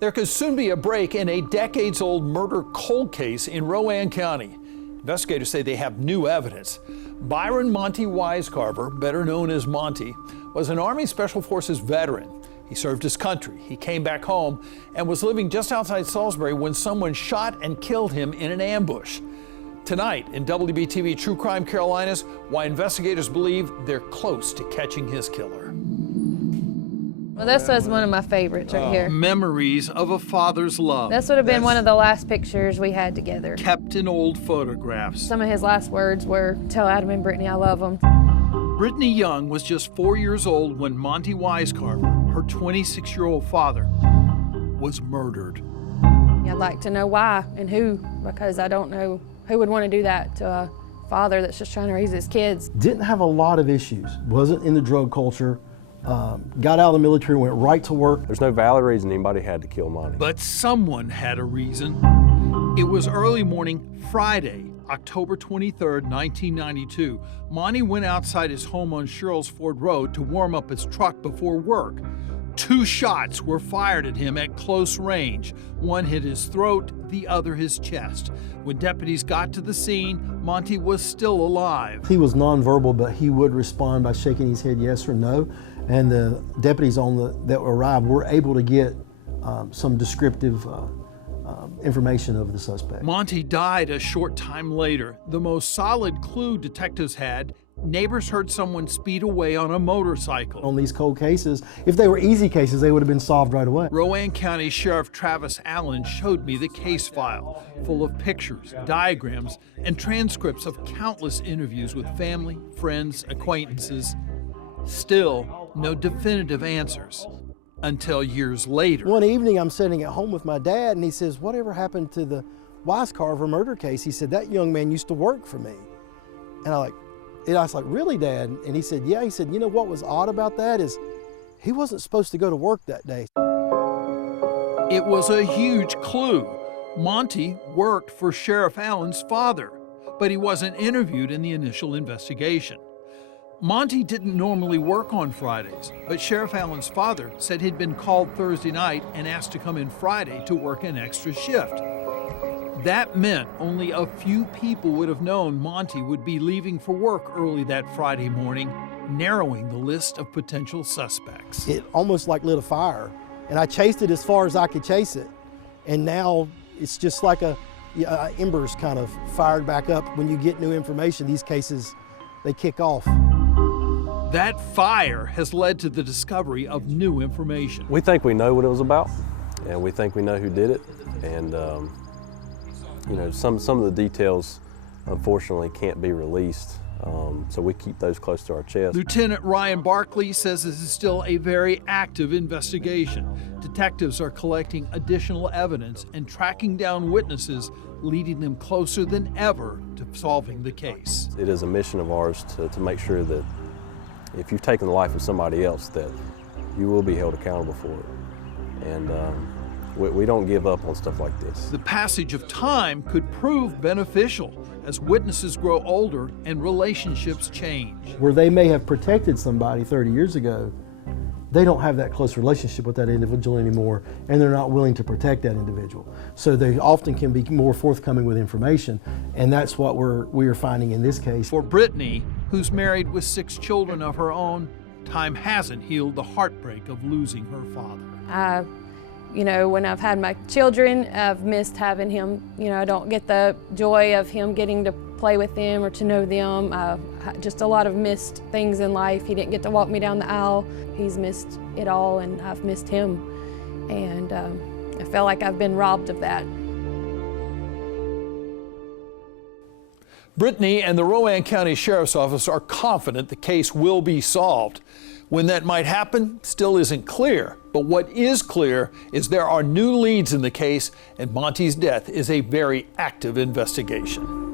There could soon be a break in a decades-old murder cold case in Rowan County. Investigators say they have new evidence. Byron Monty Wisecarver, better known as Monty, was an Army Special Forces veteran. He served his country. He came back home and was living just outside Salisbury when someone shot and killed him in an ambush. Tonight in WBTV True Crime Carolinas, why investigators believe they're close to catching his killer. Well, this was one of my favorites right here. Memories of a father's love. This would have been one of the last pictures we had together. Kept in old photographs. Some of his last words were, "Tell Adam and Brittney I love them." Brittney Young was just 4 years old when Monty Wisecarver, her 26-year-old father, was murdered. I'd like to know why and who, because I don't know who would want to do that to a father that's just trying to raise his kids. Didn't have a lot of issues. Wasn't in the drug culture. Got out of the military, went right to work. There's no valid reason anybody had to kill Monty. But someone had a reason. It was early morning Friday, October 23rd, 1992. Monty went outside his home on Sherills Ford Road to warm up his truck before work. 2 shots were fired at him at close range. One hit his throat, the other his chest. When deputies got to the scene, Monty was still alive. He was nonverbal, but he would respond by shaking his head yes or no. And the deputies that arrived were able to get some descriptive information of the suspect. Monty died a short time later. The most solid clue detectives had: neighbors heard someone speed away on a motorcycle. On these cold cases, if they were easy cases, they would have been solved right away. Rowan County Sheriff Travis Allen showed me the case file, full of pictures, diagrams, and transcripts of countless interviews with family, friends, acquaintances. Still, no definitive answers until years later. One evening, I'm sitting at home with my dad, and he says, "Whatever happened to the Wisecarver murder case?" He said, "That young man used to work for me." And I was like, "Really, Dad?" And he said, "Yeah." He said, "You know what was odd about that is he wasn't supposed to go to work that day." It was a huge clue. Monty worked for Sheriff Allen's father, but he wasn't interviewed in the initial investigation. Monty didn't normally work on Fridays, but Sheriff Allen's father said he'd been called Thursday night and asked to come in Friday to work an extra shift. That meant only a few people would have known Monty would be leaving for work early that Friday morning, narrowing the list of potential suspects. It almost like lit a fire, and I chased it as far as I could chase it. And now it's just like embers kind of fired back up. When you get new information, these cases, they kick off. That fire has led to the discovery of new information. We think we know what it was about, and we think we know who did it. And you know, some of the details, unfortunately, can't be released, so we keep those close to our chest. Lieutenant Ryan Barkley says this is still a very active investigation. Detectives are collecting additional evidence and tracking down witnesses, leading them closer than ever to solving the case. It is a mission of ours to make sure that if you've taken the life of somebody else, that you will be held accountable for it. And we don't give up on stuff like this. The passage of time could prove beneficial as witnesses grow older and relationships change. Where they may have protected somebody 30 years ago, they don't have that close relationship with that individual anymore, and they're not willing to protect that individual. So they often can be more forthcoming with information, and that's what we are finding in this case. For Brittney, who's married with 6 children of her own, time hasn't healed the heartbreak of losing her father. You know, when I've had my children, I've missed having him. You know, I don't get the joy of him getting to play with them or to know them. Just a lot of missed things in life. He didn't get to walk me down the aisle. He's missed it all, and I've missed him. And I feel like I've been robbed of that. Brittney and the Rowan County Sheriff's Office are confident the case will be solved. When that might happen still isn't clear, but what is clear is there are new leads in the case, and Monty's death is a very active investigation.